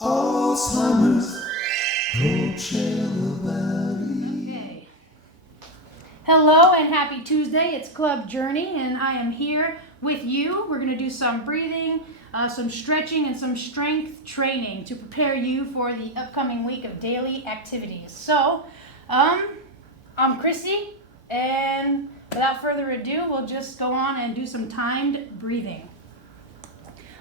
Alzheimer's, Coachella Valley. Okay. Hello and happy Tuesday. It's Club Journey and I am here with you. We're going to do some breathing, some stretching, and some strength training to prepare you for the upcoming week of daily activities. So, I'm Krissy, and without further ado, we'll just go on and do some timed breathing.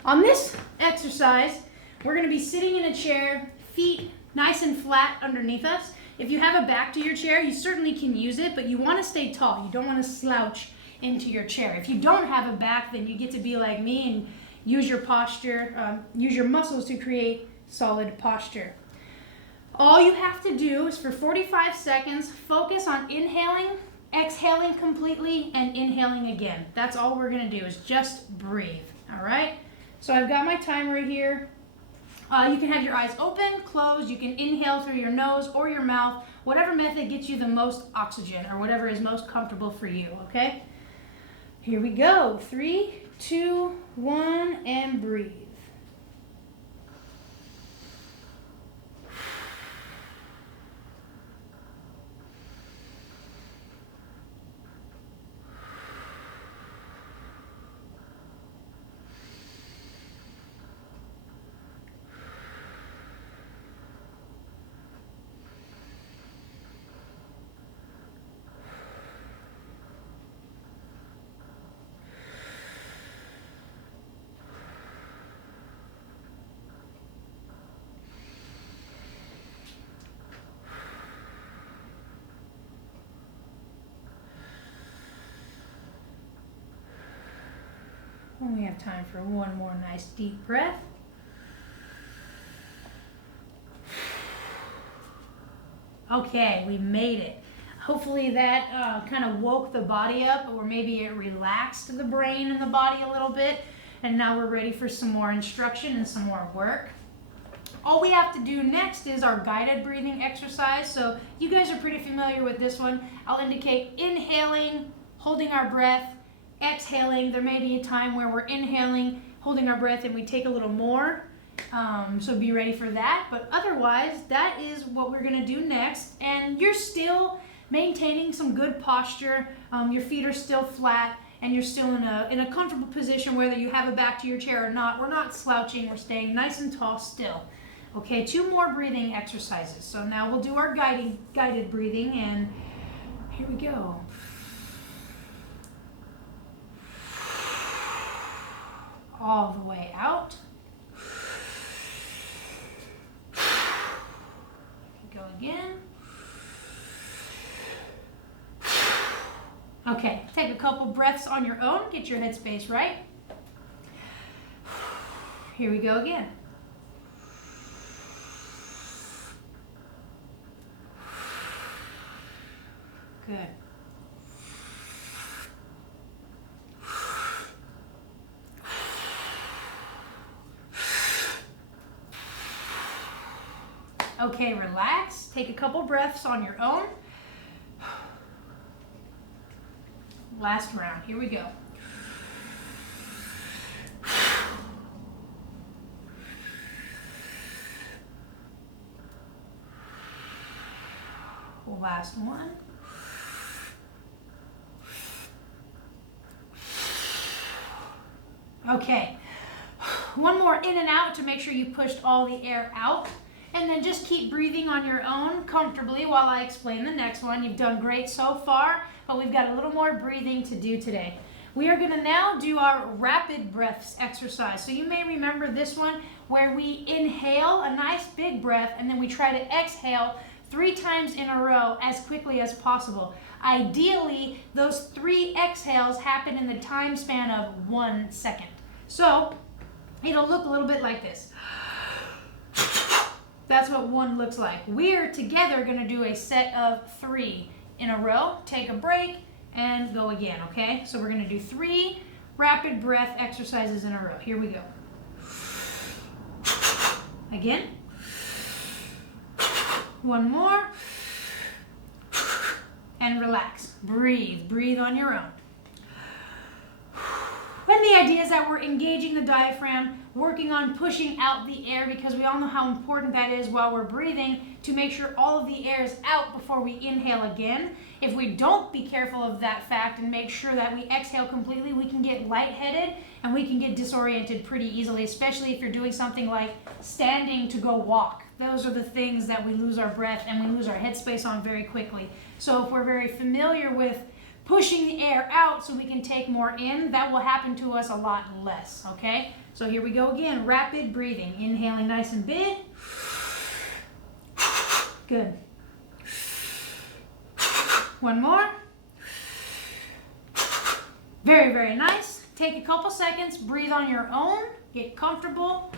On this exercise, we're going to be sitting in a chair, feet nice and flat underneath us. If you have a back to your chair, you certainly can use it, but you want to stay tall. You don't want to slouch into your chair. If you don't have a back, then you get to be like me and use your posture, use your muscles to create solid posture. All you have to do is for 45 seconds, focus on inhaling, exhaling completely, and inhaling again. That's all we're going to do is just breathe, all right? So I've got my timer here. You can have your eyes open, closed, you can inhale through your nose or your mouth, whatever method gets you the most oxygen or whatever is most comfortable for you, okay? Here we go. 3, 2, 1, and breathe. And we have time for one more nice deep breath. Okay, we made it. Hopefully that kind of woke the body up, or maybe it relaxed the brain and the body a little bit. And now we're ready for some more instruction and some more work. All we have to do next is our guided breathing exercise. So you guys are pretty familiar with this one. I'll indicate inhaling, holding our breath, exhaling. There may be a time where we're inhaling, holding our breath, and we take a little more. So be ready for that. But otherwise, that is what we're going to do next. And you're still maintaining some good posture. Your feet are still flat, and you're still in a comfortable position, whether you have a back to your chair or not. We're not slouching. We're staying nice and tall still. Okay, 2 more breathing exercises. So now we'll do our guided breathing, and here we go. All the way out. Go again. Okay, take a couple breaths on your own. Get your headspace right. Here we go again. Good. Okay, relax. Take a couple breaths on your own. Last round. Here we go. Last one. Okay. One more in and out to make sure you pushed all the air out. And then just keep breathing on your own comfortably while I explain the next one. You've done great so far, but we've got a little more breathing to do today. We are going to now do our rapid breaths exercise. So you may remember this one where we inhale a nice big breath and then we try to exhale 3 times in a row as quickly as possible. Ideally, those 3 exhales happen in the time span of 1 second. So it'll look a little bit like this. That's what 1 looks like. We're together going to do a set of 3 in a row. Take a break and go again, okay? So we're going to do 3 rapid breath exercises in a row. Here we go. Again. 1 more. And relax. Breathe. Breathe on your own. And the idea is that we're engaging the diaphragm, working on pushing out the air, because we all know how important that is while we're breathing, to make sure all of the air is out before we inhale again. If we don't be careful of that fact and make sure that we exhale completely, we can get lightheaded and we can get disoriented pretty easily, especially if you're doing something like standing to go walk. Those are the things that we lose our breath and we lose our headspace on very quickly. So if we're very familiar with pushing the air out so we can take more in, that will happen to us a lot less, okay? So here we go again, rapid breathing. Inhaling nice and big. Good. One more. Very, very nice. Take a couple seconds, breathe on your own, get comfortable.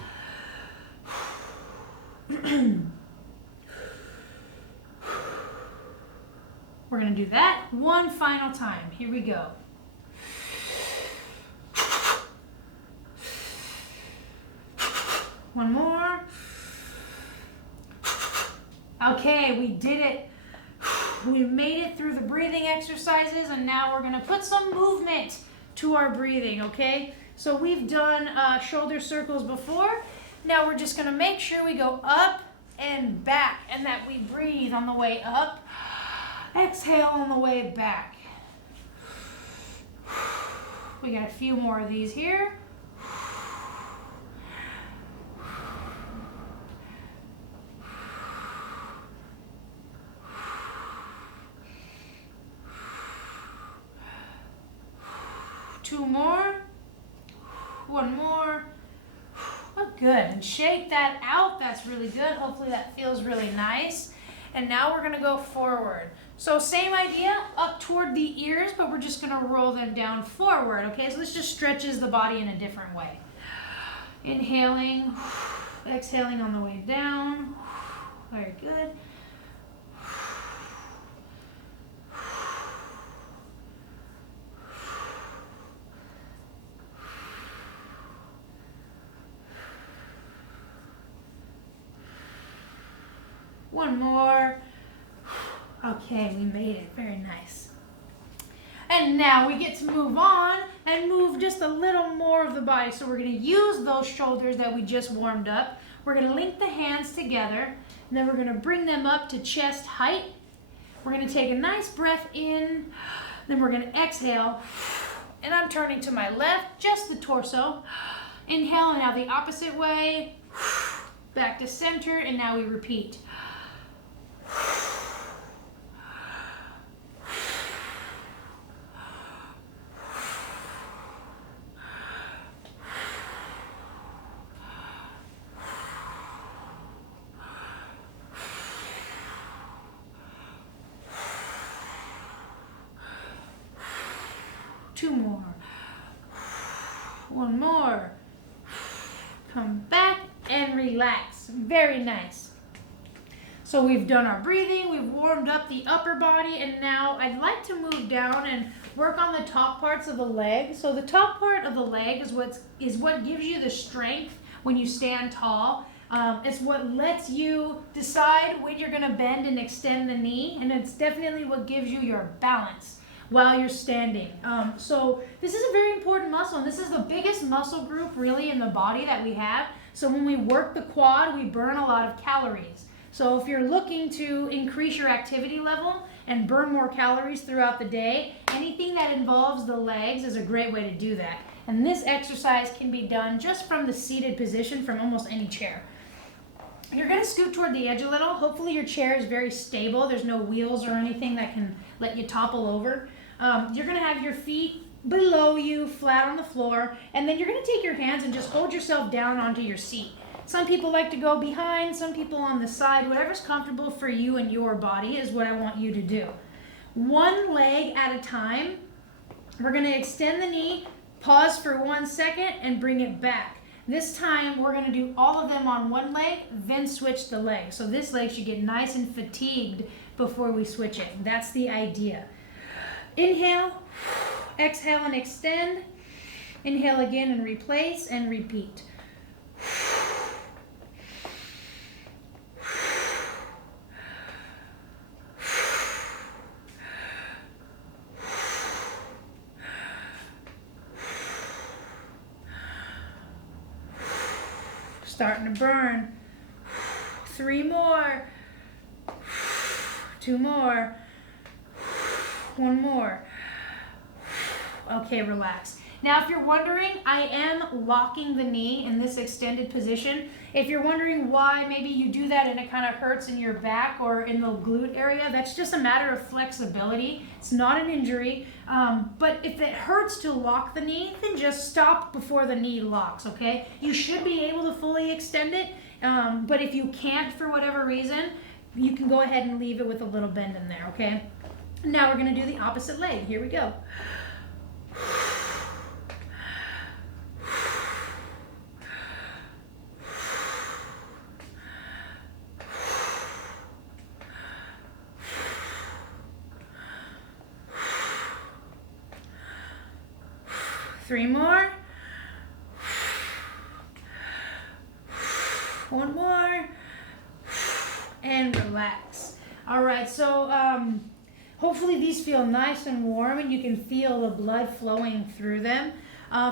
We're going to do that one final time. Here we go. One more. Okay, we did it. We made it through the breathing exercises, and now we're going to put some movement to our breathing, okay? So we've done shoulder circles before. Now we're just going to make sure we go up and back, and that we breathe on the way up. Exhale on the way back. We got a few more of these here. Two more. One more. Oh, good. And shake that out. That's really good. Hopefully that feels really nice. And now we're going to go forward. So same idea, up toward the ears, but we're just going to roll them down forward, okay? So this just stretches the body in a different way. Inhaling, exhaling on the way down. Very good. One more. Okay, we made it. Very nice. And now we get to move on and move just a little more of the body. So we're going to use those shoulders that we just warmed up. We're going to link the hands together, and then we're going to bring them up to chest height. We're going to take a nice breath in, then we're going to exhale. And I'm turning to my left, just the torso. Inhale, and now the opposite way. Back to center, and now we repeat. Two more. One more. Come back and relax. Very nice. So we've done our breathing, we've warmed up the upper body, and now I'd like to move down and work on the top parts of the leg. So the top part of the leg is what gives you the strength when you stand tall. It's what lets you decide when you're going to bend and extend the knee, and it's definitely what gives you your balance while you're standing. So this is a very important muscle, and this is the biggest muscle group really in the body that we have. So when we work the quad, we burn a lot of calories. So if you're looking to increase your activity level and burn more calories throughout the day, anything that involves the legs is a great way to do that. And this exercise can be done just from the seated position from almost any chair. You're going to scoot toward the edge a little. Hopefully your chair is very stable. There's no wheels or anything that can let you topple over. You're going to have your feet below you, flat on the floor, and then you're going to take your hands and just hold yourself down onto your seat. Some people like to go behind, some people on the side. Whatever's comfortable for you and your body is what I want you to do. One leg at a time. We're going to extend the knee, pause for 1 second, and bring it back. This time, we're going to do all of them on one leg, then switch the leg. So this leg should get nice and fatigued before we switch it. That's the idea. Inhale, exhale and extend. Inhale again and replace and repeat. Starting to burn. 3 more. 2 more. 1 more. Okay, relax. Now, if you're wondering, I am locking the knee in this extended position. If you're wondering why maybe you do that and it kind of hurts in your back or in the glute area, that's just a matter of flexibility. It's not an injury. But if it hurts to lock the knee, then just stop before the knee locks, okay? You should be able to fully extend it, but if you can't for whatever reason, you can go ahead and leave it with a little bend in there, okay? Now we're going to do the opposite leg. Here we go. 3 more. 1 more. And relax. All right, so hopefully these feel nice and warm and you can feel the blood flowing through them.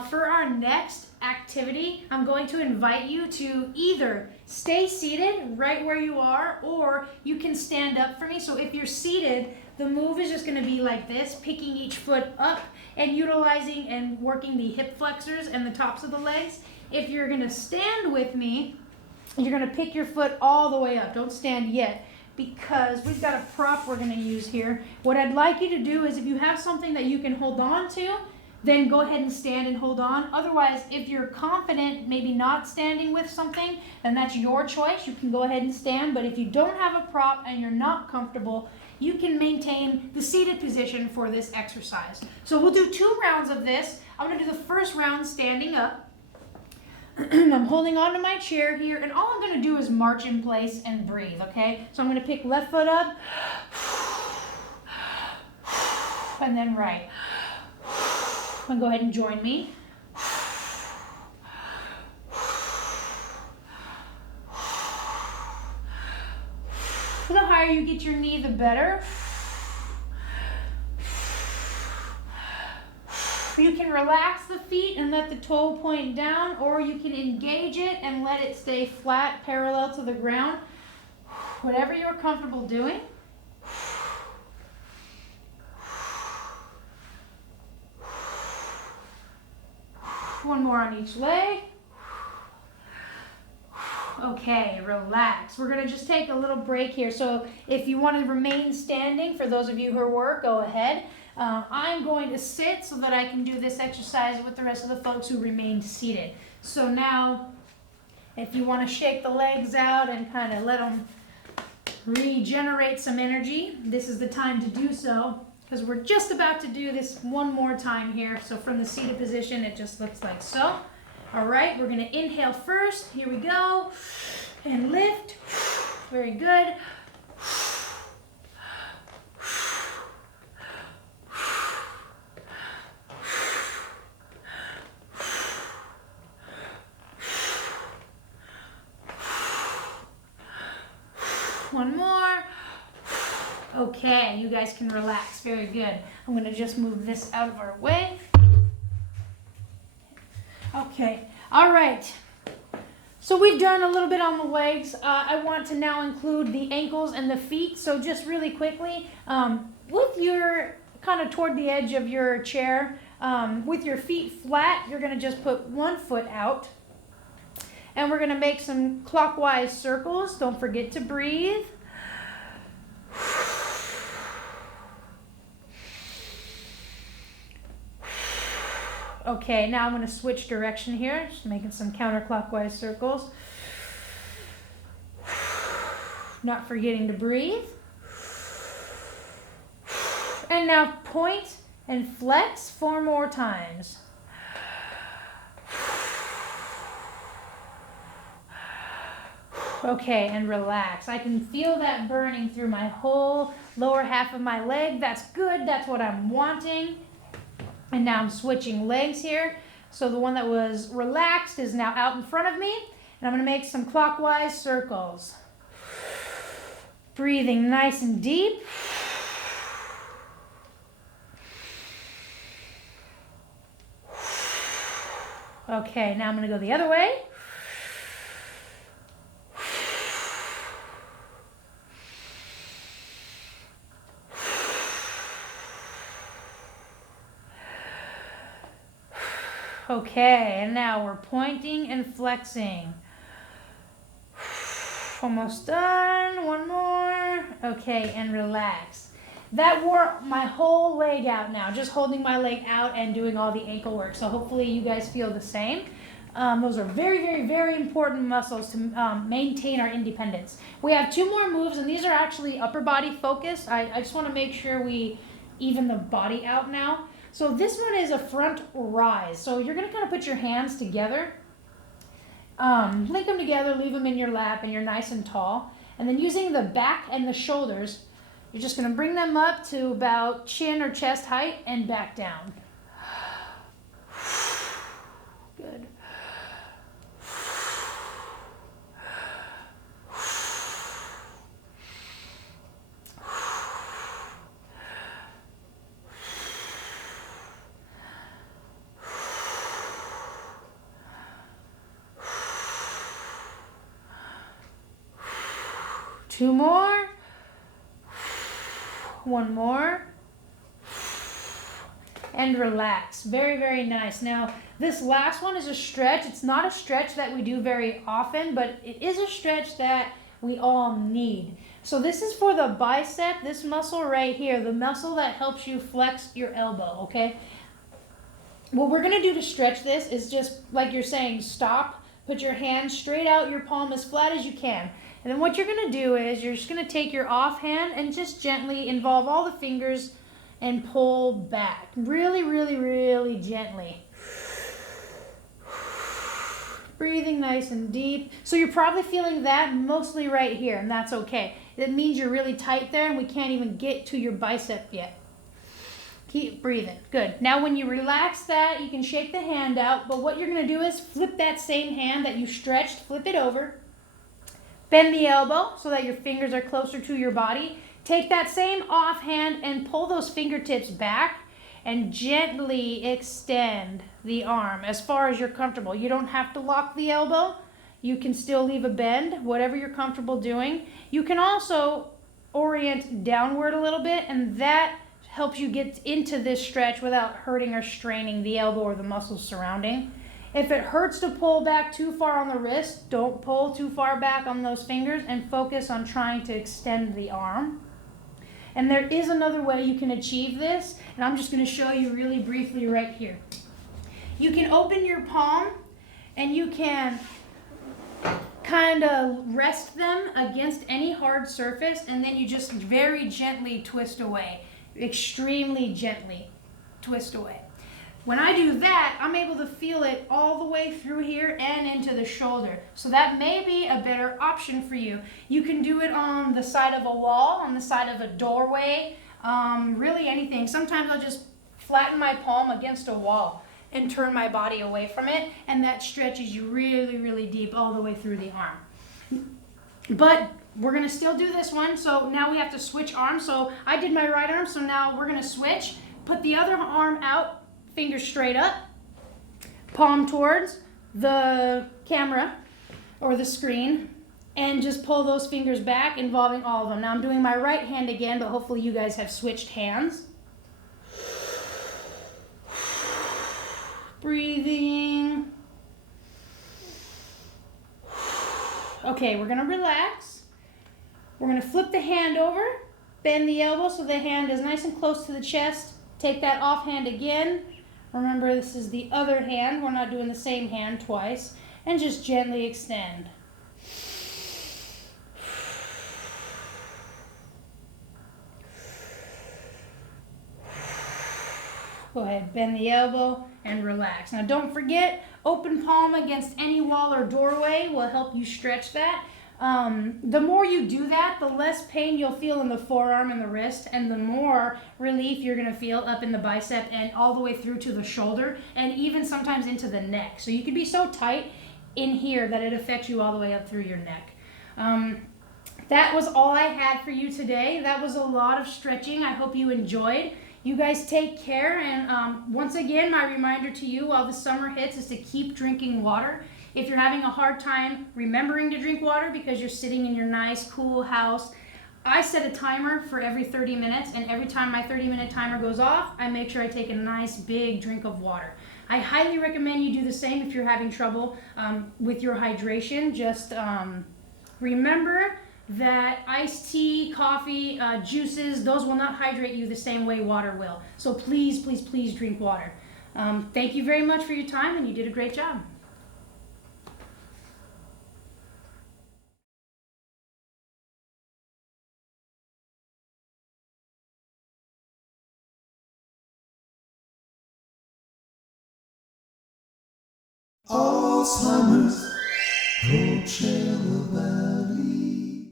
For our next activity, I'm going to invite you to either stay seated right where you are, or you can stand up for me. So if you're seated, the move is just going to be like this, picking each foot up and utilizing and working the hip flexors and the tops of the legs. If you're going to stand with me, you're going to pick your foot all the way up. Don't stand yet, because we've got a prop we're going to use here. What I'd like you to do is, if you have something that you can hold on to, then go ahead and stand and hold on. Otherwise, if you're confident maybe not standing with something, then that's your choice. You can go ahead and stand. But if you don't have a prop and you're not comfortable, you can maintain the seated position for this exercise. So we'll do 2 rounds of this. I'm going to do the first round standing up. I'm holding onto my chair here, and all I'm going to do is march in place and breathe, okay? So I'm going to pick left foot up, and then right. And go ahead and join me. The higher you get your knee, the better. You can relax the feet and let the toe point down, or you can engage it and let it stay flat, parallel to the ground. Whatever you're comfortable doing. One more on each leg. Okay, relax. We're going to just take a little break here. So if you want to remain standing, for those of you who are work, go ahead. I'm going to sit so that I can do this exercise with the rest of the folks who remained seated. So now, if you want to shake the legs out and kind of let them regenerate some energy, this is the time to do so, because we're just about to do this one more time here. So from the seated position, it just looks like so. All right, we're going to inhale first. Here we go. And lift. Very good. One more. Okay, you guys can relax. Very good. I'm going to just move this out of our way. Okay, all right. So we've done a little bit on the legs. I want to now include the ankles and the feet. So just really quickly, with your kind of toward the edge of your chair, with your feet flat, you're going to just put one foot out. And we're going to make some clockwise circles. Don't forget to breathe. Okay, now I'm going to switch direction here, just making some counterclockwise circles. Not forgetting to breathe. And now point and flex 4 more times. Okay, and relax. I can feel that burning through my whole lower half of my leg. That's good. That's what I'm wanting. And now I'm switching legs here. So the one that was relaxed is now out in front of me. And I'm going to make some clockwise circles. Breathing nice and deep. Okay, now I'm going to go the other way. Okay, and now we're pointing and flexing. Almost done. One more. Okay, and relax. That wore my whole leg out now, just holding my leg out and doing all the ankle work. So hopefully you guys feel the same. Those are very, very, very important muscles to maintain our independence. We have 2 more moves, and these are actually upper body focused. I just want to make sure we even the body out now. So this one is a front rise. So you're going to kind of put your hands together. Link them together, leave them in your lap, and you're nice and tall. And then using the back and the shoulders, you're just going to bring them up to about chin or chest height and back down. Good. Two more. One more. And relax. Very, very nice. Now, this last one is a stretch. It's not a stretch that we do very often, but it is a stretch that we all need. So this is for the bicep, this muscle right here, the muscle that helps you flex your elbow, okay? What we're gonna do to stretch this is just like you're saying, stop, put your hand straight out, your palm as flat as you can. And then what you're going to do is you're just going to take your offhand and just gently involve all the fingers and pull back. Really, really, really gently. Breathing nice and deep. So you're probably feeling that mostly right here, and that's okay. It means you're really tight there and we can't even get to your bicep yet. Keep breathing. Good. Now when you relax that, you can shake the hand out, but what you're going to do is flip that same hand that you stretched, flip it over. Bend the elbow so that your fingers are closer to your body. Take that same offhand and pull those fingertips back and gently extend the arm as far as you're comfortable. You don't have to lock the elbow. You can still leave a bend, whatever you're comfortable doing. You can also orient downward a little bit, and that helps you get into this stretch without hurting or straining the elbow or the muscles surrounding. If it hurts to pull back too far on the wrist, don't pull too far back on those fingers and focus on trying to extend the arm. And there is another way you can achieve this, and I'm just going to show you really briefly right here. You can open your palm and you can kind of rest them against any hard surface, and then you just very gently twist away, extremely gently twist away. When I do that, I'm able to feel it all the way through here and into the shoulder. So that may be a better option for you. You can do it on the side of a wall, on the side of a doorway, really anything. Sometimes I'll just flatten my palm against a wall and turn my body away from it, and that stretches you really, really deep all the way through the arm. But we're gonna still do this one, so now we have to switch arms. So I did my right arm, so now we're gonna switch. Put the other arm out, fingers straight up, palm towards the camera or the screen, and just pull those fingers back, involving all of them. Now I'm doing my right hand again, but hopefully you guys have switched hands. Breathing. Okay, we're gonna relax. We're gonna flip the hand over, bend the elbow so the hand is nice and close to the chest. Take that offhand again. Remember, this is the other hand. We're not doing the same hand twice. And just gently extend. Go ahead, bend the elbow and relax. Now don't forget, open palm against any wall or doorway will help you stretch that. The more you do that, the less pain you'll feel in the forearm and the wrist, and the more relief you're going to feel up in the bicep and all the way through to the shoulder, and even sometimes into the neck. So you can be so tight in here that it affects you all the way up through your neck. That was all I had for you today. That was a lot of stretching. I hope you enjoyed. You guys take care, and once again, my reminder to you while the summer hits is to keep drinking water. If you're having a hard time remembering to drink water because you're sitting in your nice, cool house, I set a timer for every 30 minutes, and every time my 30-minute timer goes off, I make sure I take a nice, big drink of water. I highly recommend you do the same if you're having trouble with your hydration. Just remember that iced tea, coffee, juices, those will not hydrate you the same way water will. So please, please, please drink water. Thank you very much for your time, and you did a great job. Alzheimer's, Coachella Valley.